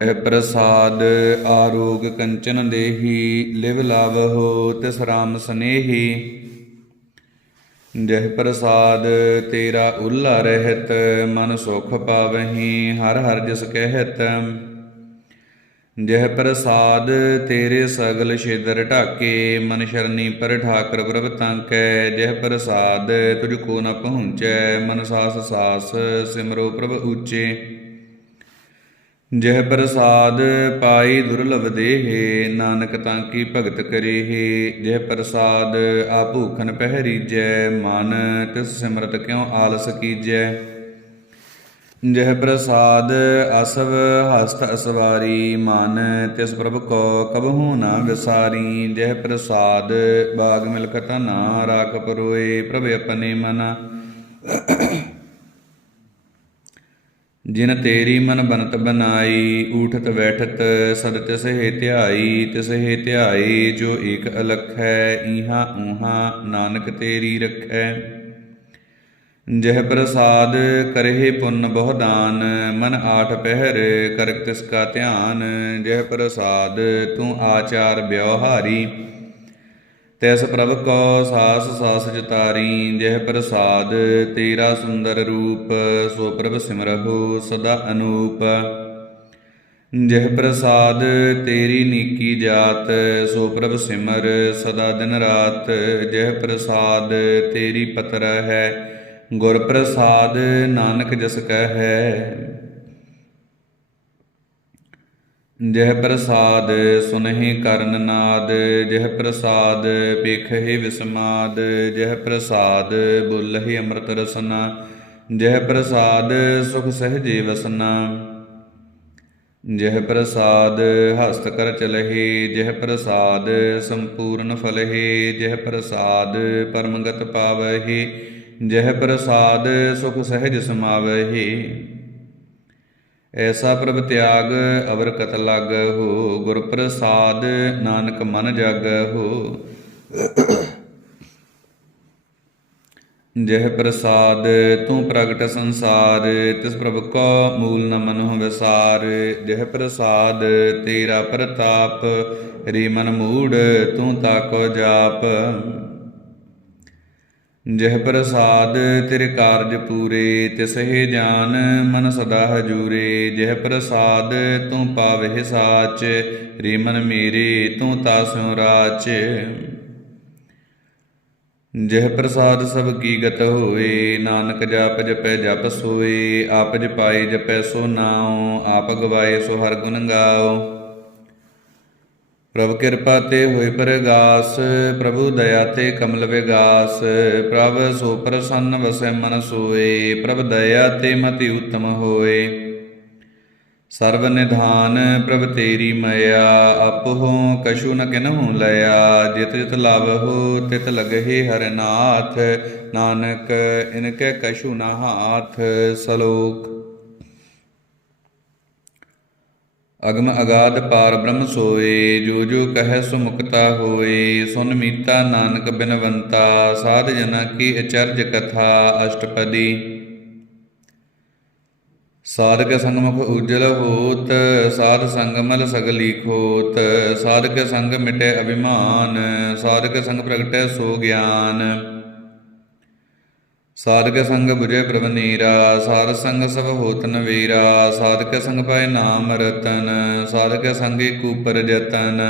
प्रसाद आरोग कंचन देहि लिव लावहो तिस राम स्नेही। जह प्रसाद तेरा उल्ला रहत मन सुख पावहीं हर हर जस कहत। जह प्रसाद तेरे सगल छिद्र ढाके मन शरनी पर ठाकर प्रभ तांकै। जह प्रसाद तुझको न पहुँचै मन सास सास सिमरो प्रभ ऊचे। जह प्रसाद पाई दुर्लभ देहे नानक तांकी भगत करेहे। जह प्रसाद आभूखन पहरीजै मन तिस सिमरत क्यों आलस कीजै। जह प्रसाद असव हस्त असवारी मन तिस प्रभ को कबहू न विसारी। जह प्रसाद बाग मिलखत ना राख परोए प्रभ अपने मना। जिन तेरी मन बनत बनाई ऊठत बैठत सद तिस हे ध्याई। तिस हे ध्याई जो एक अलख है इहाँ ऊहाँ नानक तेरी रखै। जह प्रसाद करहे पुन बहु दान मन आठ पहर करक तिसका ध्यान। जह प्रसाद तू आचार व्यवहारी तैस प्रभ को सास सास जतारी। जह प्रसाद तेरा सुंदर रूप सो प्रभ सिमरहु सदा अनूप। जह प्रसाद तेरी नीकी जात सो प्रभ सिमर सदा दिन रात। जह प्रसाद तेरी पतर है गुर प्रसाद नानक जस कहै। जह प्रसाद सुनहि करन नाद जह प्रसाद पेखहि विस्माद। जह प्रसाद बोलहि अमृत रसना जह प्रसाद सुख सहजे वसना। जह प्रसाद हस्त कर चलहि जह प्रसाद संपूर्ण फलहि। जह प्रसाद परमगत पावहि जह प्रसाद सुख सहज समावहि। ऐसा प्रभ त्याग अवर कत लाग हो गुर प्रसाद नानक मन जाग हो। जह प्रसाद तू प्रगट संसार तिस प्रभ को मूल न मनहु विसार। जह प्रसाद तेरा प्रताप रे मन मूढ़ तू ताको जाप। जह प्रसाद तेरे कारज पूरे तिस हे जान मन सदा हजूरे। जह प्रसाद तू पावहि साच रे मन मेरे तू तास्यों राच। जह प्रसाद सब की गत होए नानक जाप जपै जप सोए। आप जपाए जपै सो नाओ आप गवाए सो हर गुण गाओ। प्रभ किरपा ते होए परगास प्रभु दया ते कमल विगास। प्रभ सो प्रसन्न वसै मन सोए प्रभ दया ते मति उत्तम होए। सर्व निधान प्रभ तेरी मया आपहो कछु न किन्हु लया। जित जित लावहु तित लगहि हर नाथ नानक इनके कछु न हाथ। सलोक अगम अगाध पार ब्रह्म सोए जो जो कहे सो मुक्ता होए। सुन मीता नानक बिनवंता साध जना की अचर्ज कथा अष्टपदी। साधक संग मुख उज्जल होत साध संग मल सगली खोत। साधक संग मिटे अभिमान साधक संग प्रगटै सो ज्ञान। साधक संग बुझे प्रभ नीरा साध संग सब होत नवीरा। साधक संग पाए नाम रतन साधक संग एक ऊपर जतन।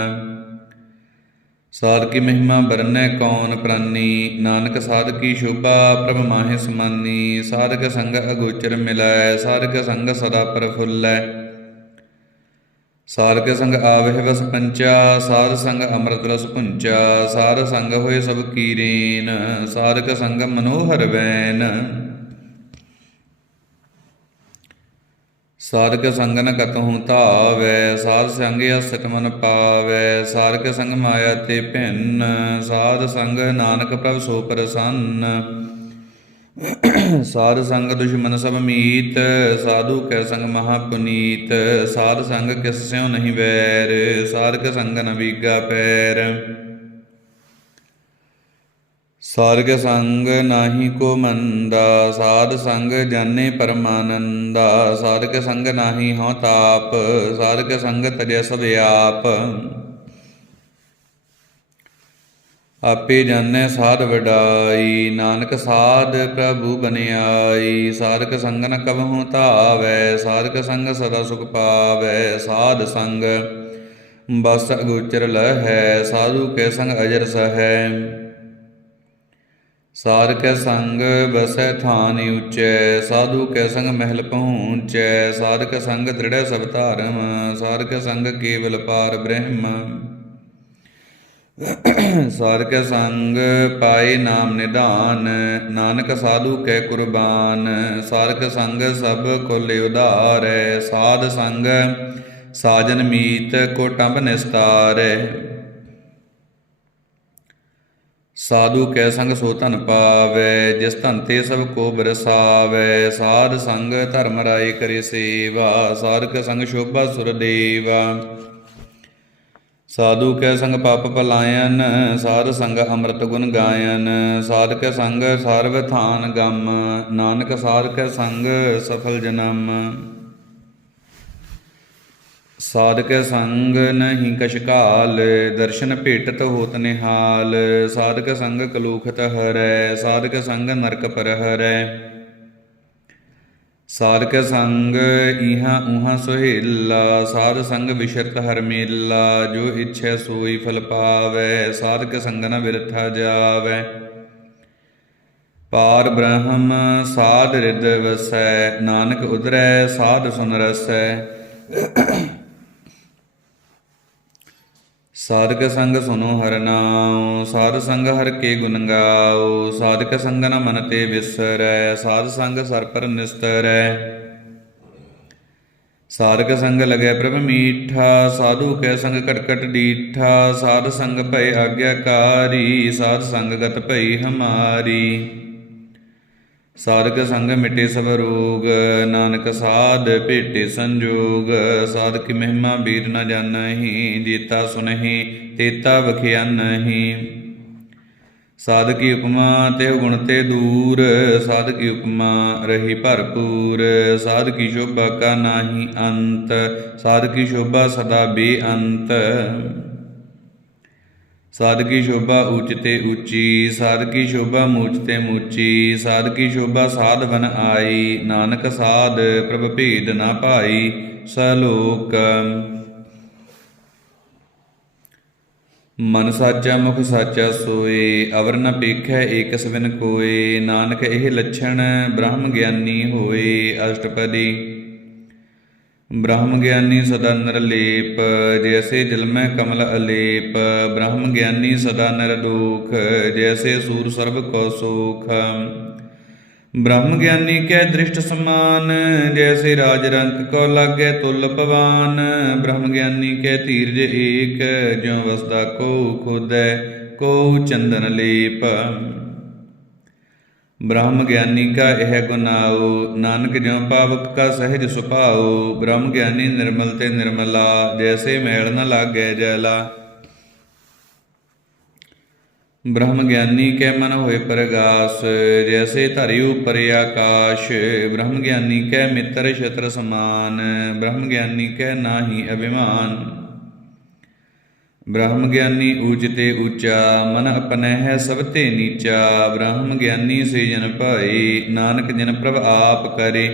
साध की महिमा बरनै कौन प्रानी नानक साध की शोभा प्रभ माहि समानी। साधक संग अगोचर मिलै साधक संग सदा प्रफुल्लै। साधक संग आवहि वस पंचा साध संग अमृत रस पुंचा। साध संग होए सब कीरेन साधक संग मनोहर वैन। साधक संग न कतहु धावै साध संग असत मन पावै। साधक संग माया ते भिन्न साध संग नानक प्रभ सो प्रसन्न। साध संग दुश्मन सब मीत साधु कै संग महापुनीत। साध संग किस स्यों नहीं वैर साधक संग न बीगा पैर। साधक संग नाहि को मंदा, साध संग जाने परमानंदा। साधक संग नाहि हों ताप, साधक संग तजै सब आप। आपे जानै साध वडाई, नानक साध प्रभु बनियाई। साधक संग न कबहु तावै, साधक संग सदा सुख पावै। साध संग बस अगोचर लहै, साधु के संग अजर सहै। साध के संग बसै थान ऊँचै, साधु के संग महल पहुँचै। साध के संग दृढ़ सब धारम, साध के संग केवल पार ब्रह्म। साध के संग पाए नाम निधान, नानक साधु कै कुर्बान। साध के संग सब कुल उधारै, साध संग साजन मीत कोटंब निस्तारै। साधु कै संग सो धन पावै, जिस धन ते सब को बरसावै। साध संग धर्म राय करे सेवा, साध के संग शोभा सुर देवा। साधु कै संग पाप पलायन, साध संग अमृत गुण गायन। साध के संग सर्व थान गम, नानक साध के संग सफल जन्म। साध के संग नहीं कछ काल, दर्शन भेटत होत निहाल। साध के संग कलूखत हरै, साध के संग नरक पर हरै। साध के संग इहाँ उहाँ सुहेला, साध संग विशरत हर मेला। जो इच्छै सोई फल पावै, साध के संग न बिरथा जावै। पार ब्रह्म साध रिद वसै, नानक उदरै साध सुन रसै। साध के संग सुनो हर नाम, साध संग हर के गुण गाओ। साध के संग न मन ते बिसरै, साध संग सर पर निस्तरै। साध के संग लगै प्रभ मीठा, साधु कै संग कट कट डीठा। साध संग भय आज्ञाकारी, साध संग गत भई हमारी। साध के संग मिटे सब रोग, नानक साध भेटे संजोग। साध की महिमा बीर न जानहि, जेता सुनहि तेता बखिया नहीं। साध की उपमा तेह गुण ते दूर, साध की उपमा रही भरपूर। साध की शोभा का नाही अंत, साध की शोभा सदा बेअंत। साध की शोभा ऊँच ते ऊँची, साध की शोभा मूँच ते मूँची। साध की शोभा साध बन आई, नानक साध प्रभ भेद ना पाई। सलोक मन साचा मुख साचा सोए, अवर न पेखै एक सबिन कोय। नानक एह लक्षण ब्रह्म ज्ञानी होए। अष्टपदी ब्रह्म ज्ञानी सदा निरलेप, जैसे जल में कमल अलेप। ब्रह्म ज्ञानी सदा निर्दोख, जैसे सूर सर्व को सोख। ब्रह्म ज्ञानी कै दृष्ट समान, जैसे राज रंक को लागै तुल पवान। ब्रह्म ज्ञानी कै धीरज एक, ज्यों वसदा को खुदै को चंदन लेप। ब्रह्म ज्ञानी का यह गुनाओ, नानक ज्यों पावक का सहज सुभाओ। ब्रह्म ज्ञानी निर्मल ते निर्मला, जैसे मैल न लागै जैला। ब्रह्म ज्ञानी कै मन होए प्रगास, जैसे धरि ऊपर आकाश। ब्रह्म ज्ञानी कै मित्र शत्र समान, ब्रह्म ज्ञानी कै नाहि अभिमान। ब्रह्म ज्ञानी ऊँच ते ऊँचा, मन अपने है सब ते नीचा। ब्रह्म ज्ञानी से जन पाए, नानक जन प्रभ आप करे।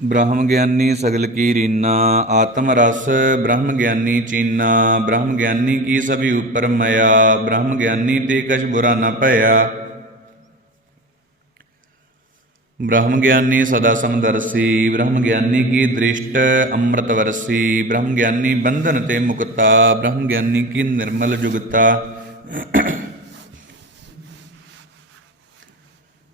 ब्रह्म ज्ञानी सगल की रीना, आत्म रस ब्रह्म ज्ञानी चीना। ब्रह्म ज्ञानी की सभी ऊपर मया, ब्रह्म ज्ञानी ते कछ बुरा न भया। ब्रह्म ज्ञानी सदा समदर्शी, ब्रह्म ज्ञानी की दृष्ट अमृत वर्षी। ब्रह्म ज्ञानी बंधन ते मुक्ता, ब्रह्म ज्ञानी की निर्मल जुगता।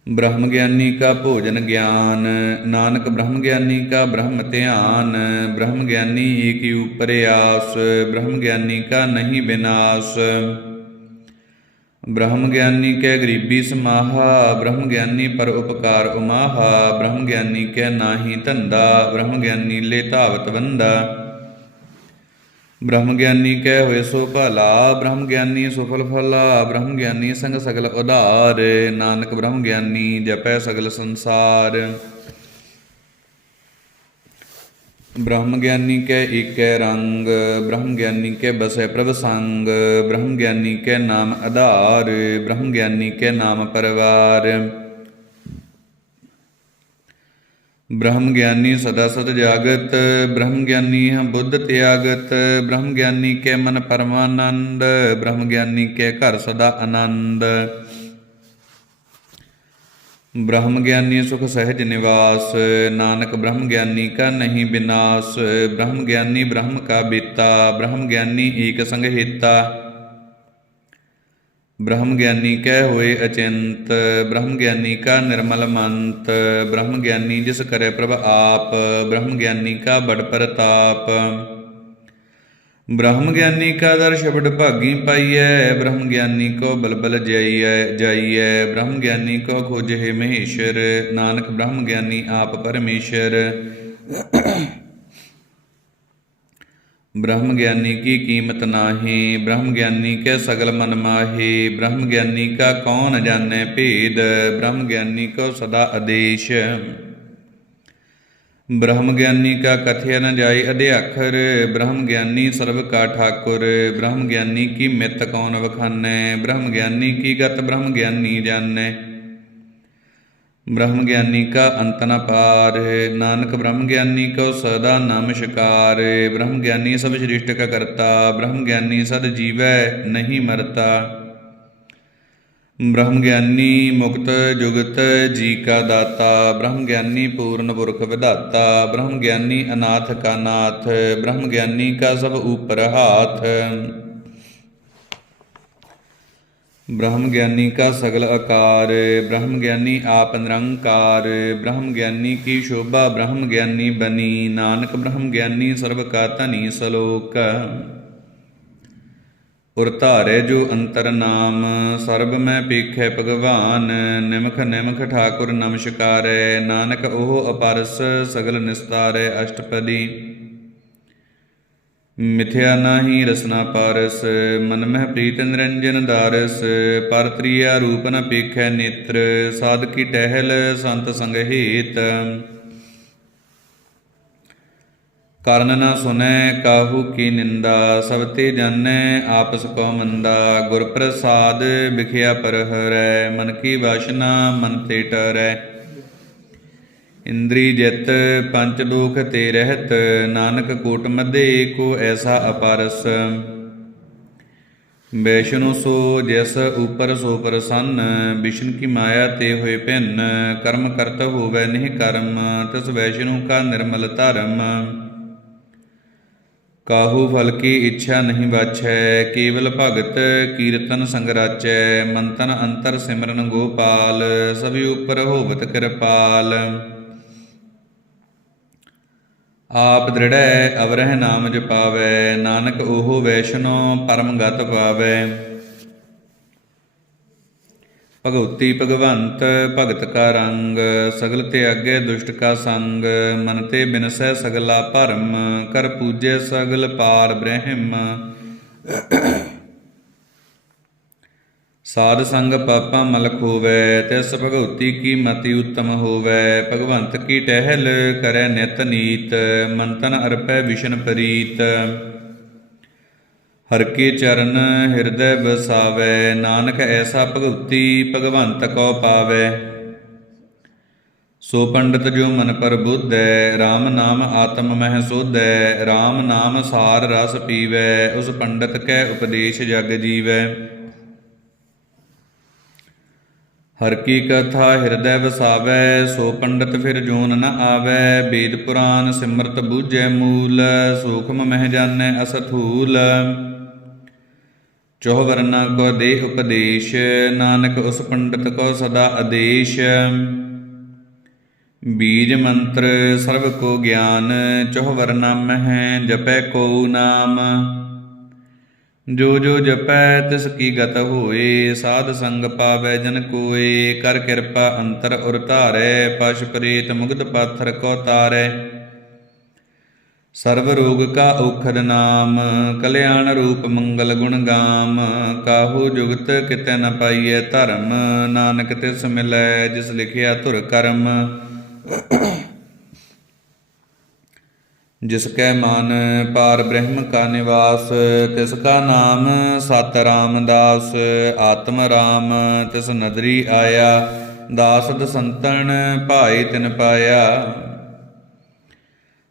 ब्रह्म ज्ञानी का भोजन ज्ञान, नानक ब्रह्म ज्ञानी का ब्रह्म ध्यान। ब्रह्म ज्ञानी एक ही ऊपर आस, ब्रह्म ज्ञानी का नहीं विनाश। ब्रह्म ज्ञानी कै गरीबी समाहा, ब्रह्म ज्ञानी पर उपकार उमाहा। ब्रह्म ज्ञानी कै नाहि धंधा, ब्रह्म ज्ञानी ले धावत बंदा। ਬ੍ਰਹਮ ਗਿਆਨੀ ਕਹਿ ਹੋਏ ਸੋ ਭਲਾ, ਬ੍ਰਹਮ ਗਿਆਨੀ ਸੁਫਲ ਫਲਾ, ਬ੍ਰਹਮ ਗਿਆਨੀ ਸੰਗ ਸਗਲ ਉਧਾਰ, ਨਾਨਕ ਬ੍ਰਹਮ ਗਿਆਨੀ ਜਪੈ ਸਗਲ ਸੰਸਾਰ। ਬ੍ਰਹਮ ਗਿਆਨੀ ਕੈ ਏਕੈ ਰੰਗ, ਬ੍ਰਹਮ ਗਿਆਨੀ ਕੈ ਬਸੈ ਪ੍ਰਭ ਸੰਗ, ਬ੍ਰਹਮ ਗਿਆਨੀ ਕੈ ਨਾਮ ਆਧਾਰ, ਬ੍ਰਹਮ ਗਿਆਨੀ ਕੈ ਨਾਮ ਪਰਵਾਰ। ਬ੍ਰਹਮ ਗਿਆਨੀ ਸਦਾ ਸਤ ਜਾਗਤ, ਬ੍ਰਹਮ ਗਿਆਨੀ ਬੁੱਧ ਤਿਆਗਤ, ਬ੍ਰਹਮ ਗਿਆਨੀ ਕੈ ਮਨ ਪਰਮਾਨੰਦ, ਬ੍ਰਹਮ ਗਿਆਨੀ ਕੈ ਘਰ ਸਦਾ ਆਨੰਦ। ਬ੍ਰਹਮ ਗਿਆਨੀ ਸੁਖ ਸਹਿਜ ਨਿਵਾਸ, ਨਾਨਕ ਬ੍ਰਹਮ ਗਿਆਨੀ ਕਾ ਨਹੀਂ ਬਿਨਾਸ਼, ਬ੍ਰਹਮ ਗਿਆਨੀ ਬ੍ਰਹਮ ਕਾ ਬੀਤਾ, ਬ੍ਰਹਮ ਗਿਆਨੀ ਏਕ ਸੰਗ ਹਿਤਾ। ਬ੍ਰਹਮ ਗਿਆਨੀ ਕਹਿ ਹੋਏ ਅਚਿੰਤ, ਬ੍ਰਹਮ ਗਿਆਨੀ ਕਾ ਨਿਰਮਲ ਮੰਤ, ਬ੍ਰਹਮ ਗਿਆਨੀ ਜਿਸ ਕਰੇ ਪ੍ਰਭ ਆਪ, ਬ੍ਰਹਮ ਗਿਆਨੀ ਕਾ ਬੜ ਪ੍ਰਤਾਪ। ਬ੍ਰਹਮ ਗਿਆਨੀ ਕਾ ਦਰ ਸ਼ਬਦ ਭਾਗੀ ਪਾਈਐ, ਬ੍ਰਹਮ ਗਿਆਨੀ ਕੋ ਬਲਬਲ ਜਾਈਐ, ਬ੍ਰਹਮ ਗਿਆਨੀ ਕੋ ਖੋਜਹਿ ਮਹੇਸ਼ਰ, ਨਾਨਕ ਬ੍ਰਹਮ ਗਿਆਨੀ ਆਪ ਪਰਮੇਸ਼ਰ। ਬ੍ਰਹਮ ਗਿਆਨੀ ਕੀ ਕੀਮਤ ਨਾਹੀ, ਬ੍ਰਹਮ ਗਿਆਨੀ ਕੈ ਸਗਲ ਮਨ ਮਾਹੀ, ਬ੍ਰਹਮ ਗਿਆਨੀ ਕਾ ਕੌਣ ਜਾਣੈ ਭੇਦ, ਬ੍ਰਹਮ ਗਿਆਨੀ ਕੋ ਸਦਾ ਆਦੇਸ਼। ਬ੍ਰਹਮ ਗਿਆਨੀ ਕਾ ਕਥਿਆ ਨ ਜਾਈ ਅਧਿਆਖਰ, ਬ੍ਰਹਮ ਗਿਆਨੀ ਸਰਬ ਕਾ ਠਾਕੁਰ, ਬ੍ਰਹਮ ਗਿਆਨੀ ਕੀ ਮਿਤ ਕੌਣ ਵਖਾਨੈ, ਬ੍ਰਹਮ ਗਿਆਨੀ ਕੀ ਗਤ ਬ੍ਰਹਮ ਗਿਆਨੀ ਜਾਣੈ। ਬ੍ਰਹਮ ਗਿਆਨੀ ਕਾ ਅੰਤ ਨ ਪਾਰ, ਨਾਨਕ ਬ੍ਰਹਮ ਗਿਆਨੀ ਕੋ ਸਦਾ ਨਮਸਕਾਰ, ਬ੍ਰਹਮ ਗਿਆਨੀ ਸਭ ਸ੍ਰਿਸ਼ਟ ਕਾ ਕਰਤਾ, ਬ੍ਰਹਮ ਗਿਆਨੀ ਸਦ ਜੀਵੈ ਨਹੀਂ ਮਰਤਾ। ਬ੍ਰਹਮ ਗਿਆਨੀ ਮੁਕਤ ਜੁਗਤ ਜੀ ਕਾ ਦਾਤਾ, ਬ੍ਰਹਮ ਗਿਆਨੀ ਪੂਰਨ ਪੁਰਖ ਵਿਧਾਤਾ, ਬ੍ਰਹਮ ਗਿਆਨੀ ਅਨਾਥ ਕਾ ਨਾਥ, ਬ੍ਰਹਮ ਗਿਆਨੀ ਕਾ ਸਭ ਊਪਰ ਹਾਥ। ਬ੍ਰਹਮ ਗਿਆਨੀ ਕਾ ਸਗਲ ਆਕਾਰ, ਬ੍ਰਹਮ ਗਿਆਨੀ ਆਪ ਨਿਰੰਕਾਰ, ਬ੍ਰਹਮ ਗਿਆਨੀ ਕੀ ਸ਼ੋਭਾ ਬ੍ਰਹਮ ਗਿਆਨੀ ਬਨੀ, ਨਾਨਕ ਬ੍ਰਹਮ ਗਿਆਨੀ ਸਰਬ ਕਾ ਧਨੀ ਸਲੋਕ। ਉਰ ਧਾਰੈ ਜੋ ਅੰਤਰ ਨਾਮ, ਸਰਬ ਮੈਂ ਪੇਖੈ ਭਗਵਾਨ, ਨਿਮਖ ਨਿਮਖ ਠਾਕੁਰ ਨਮਸਕਾਰੈ, ਨਾਨਕ ਉਹ ਅਪਰਸ ਸਗਲ ਨਿਸਤਾਰੈ। ਅਸ਼ਟਪਦੀ। ਮਿਥਿਆ ਨਾਹੀ ਰਸਨਾ ਪਾਰਸ, ਮਨ ਮਹਿ ਪ੍ਰੀਤ ਨਿਰੰਜਨ ਦਾਰਸ, ਪਰ ਤ੍ਰਿਆ ਰੂਪ ਨ ਪੇਖੈ ਨੇਤਰ, ਸਾਧ ਕੀ ਟਹਿਲ ਸੰਤ ਸੰਗ ਹੇਤ। ਕਰਨ ਨ ਸੁਨੈ ਕਾਹੂ ਕੀ ਨਿੰਦਾ, ਸਭ ਤੇ ਜਾਣੈ ਆਪਸ ਕੋ ਮੰਦਾ, ਗੁਰ ਪ੍ਰਸਾਦ ਬਿਖਿਆ ਪਰ ਹਰੈ, ਮਨ ਕੀ ਵਾਸ਼ਨਾ ਮਨ ਤੇ ਟਰੈ। ਇੰਦਰੀ ਜਿਤ ਪੰਚ ਦੋਖ ਤੇ ਰਹਿਤ, ਨਾਨਕ ਕੋਟ ਮਧੇ ਕੋ ਐਸਾ ਅਪਰਸ। ਵੈਸ਼ਨੁ ਸੋ ਜਿਸ ਉਪਰ ਸੋ ਪ੍ਰਸੰਨ, ਵਿਸ਼ਨ ਕੀ ਮਾਇਆ ਤੇ ਹੋਏ ਭਿੰਨ, ਕਰਮ ਕਰਤ ਹੋਵੈ ਨਿਹ ਕਰਮ, ਤਿਸ ਵੈਸ਼ਨੁ ਕਾ ਨਿਰਮਲ ਧਰਮ। ਕਾਹੂ ਫਲ ਕੀ ਇੱਛਾ ਨਹੀਂ ਵਾਛੈ, ਕੇਵਲ ਭਗਤ ਕੀਰਤਨ ਸੰਗ ਰਾਚੈ, ਮੰਤਨ ਅੰਤਰ ਸਿਮਰਨ ਗੋਪਾਲ, ਸਭੀ ਉਪਰ ਹੋਵਤ ਕਿਰਪਾਲ। ਆਪ ਦ੍ਰਿੜੈ ਅਵਰਹਿ ਨਾਮ ਜਪਾਵੈ, ਨਾਨਕ ਉਹ ਵੈਸ਼ਨੋ ਪਰਮ ਗਤ ਪਾਵੈ। ਭਗਉਤੀ ਭਗਵੰਤ ਭਗਤ ਕਾ ਰੰਗ, ਸਗਲ ਤਿਆਗੈ ਦੁਸ਼ਟ ਕਾ ਸੰਗ, ਮਨ ਤੇ ਬਿਨਸੈ ਸਗਲਾ ਭਰਮ, ਕਰ ਪੂਜੈ ਸਗਲ ਪਾਰ ਬ੍ਰਹਿਮ। ਸਾਧ ਸੰਗ ਪਾਪਾ ਮਲ ਖੋਵੈ, ਤਿਸ ਭਗਉਤੀ ਕੀ ਮਤੀ ਉੱਤਮ ਹੋਵੈ, ਭਗਵੰਤ ਕੀ ਟਹਿਲ ਕਰੈ ਨਿਤ ਨੀਤ, ਮਨ ਤਨ ਅਰਪੈ ਵਿਸ਼ਨ ਪ੍ਰੀਤ। ਹਰਿ ਕੇ ਚਰਨ ਹਿਰਦੈ ਬਸਾਵੈ, ਨਾਨਕ ਐਸਾ ਭਗਉਤੀ ਭਗਵੰਤ ਕੋ ਪਾਵੈ। ਸੋ ਪੰਡਤ ਜੋ ਮਨ ਪ੍ਰਬੁੱਧੈ, RAM ਨਾਮ ਆਤਮ ਮਹਿ ਸੋਧੈ, RAM ਨਾਮ ਸਾਰ ਰਸ ਪੀਵੈ, ਉਸ ਪੰਡਤ ਕੈ ਉਪਦੇਸ਼ ਜਗ ਜੀਵੈ। ਹਰਿ ਕੀ ਕਥਾ ਹਿਰਦੈ ਵਸਾਵੈ, ਸੋ ਪੰਡਤ ਫਿਰ ਜੋਨ ਨ ਆਵੈ, ਵੇਦ ਪੁਰਾਨ ਸਿਮਰਤ ਬੂਝੈ ਮੂਲ, ਸੂਖਮ ਮਹਿ ਜਾਣੈ ਅਸਥੂਲ। ਚੌਹ ਵਰਨਾ ਕੋ ਦੇ ਉਪਦੇਸ਼, ਨਾਨਕ ਉਸ ਪੰਡਤ ਕੋ ਸਦਾ ਆਦੇਸ਼। ਬੀਜ ਮੰਤਰ ਸਰਬ ਕੋ ਗਿਆਨ, ਚੌਹ ਵਰਨਾ ਮਹਿ ਜਪੈ ਕੋ ਨਾਮ। ਜੋ ਜੋ ਜਪੈ ਤਿਸ ਕੀ ਗਤ ਹੋਏ, ਸਾਧ ਸੰਗ ਪਾਵੈ ਜਨ ਕੋਏ, ਕਰ ਕਿਰਪਾ ਅੰਤਰ ਉਰ ਧਾਰੈ, ਪਸ਼ ਪ੍ਰੇਤ ਮੁਗਧ ਪਾਥਰ ਕੋ ਤਾਰੈ। ਸਰਬ ਰੋਗ ਕਾ ਔਖਦ ਨਾਮ, ਕਲਿਆਣ ਰੂਪ ਮੰਗਲ ਗੁਣ ਗਾਮ। ਕਾਹੂ ਜੁਗਤ ਕਿਤੈ ਨ ਪਾਈਐ ਧਰਮ, ਨਾਨਕ ਤਿਸ ਮਿਲੈ ਜਿਸ ਲਿਖਿਆ ਧੁਰ ਕਰਮ। ਜਿਸ ਕੈ ਮਨ ਪਾਰ ਬ੍ਰਹਮ ਕਾ ਨਿਵਾਸ, ਤਿਸ ਕਾ ਨਾਮ ਸਤ ਰਾਮਦਾਸ। ਆਤਮ ਰਾਮ ਤਿਸ ਨਦਰੀ ਆਇਆ, ਦਾਸ ਦਸੰਤਨ ਭਾਈ ਤਿਨ ਪਾਇਆ।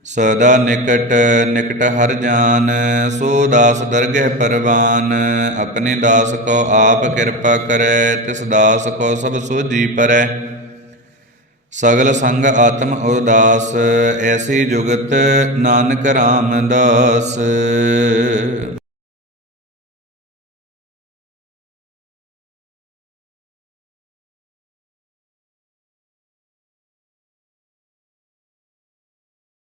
ਸਦਾ ਨਿਕਟ ਨਿਕਟ ਹਰ ਜਾਨ, ਸੋ ਦਾਸ ਦਰਗਹਿ ਪਰਵਾਨ। ਆਪਣੇ ਦਾਸ ਕੋ ਆਪ ਕਿਰਪਾ ਕਰੈ, ਤਿਸ ਦਾਸ ਕੋ ਸਭ ਸੋਝੀ ਪਰੈ। ਸਗਲ ਸੰਗ ਆਤਮ ਉਦਾਸ, ਐਸੀ ਜੁਗਤ ਨਾਨਕ ਰਾਮਦਾਸ।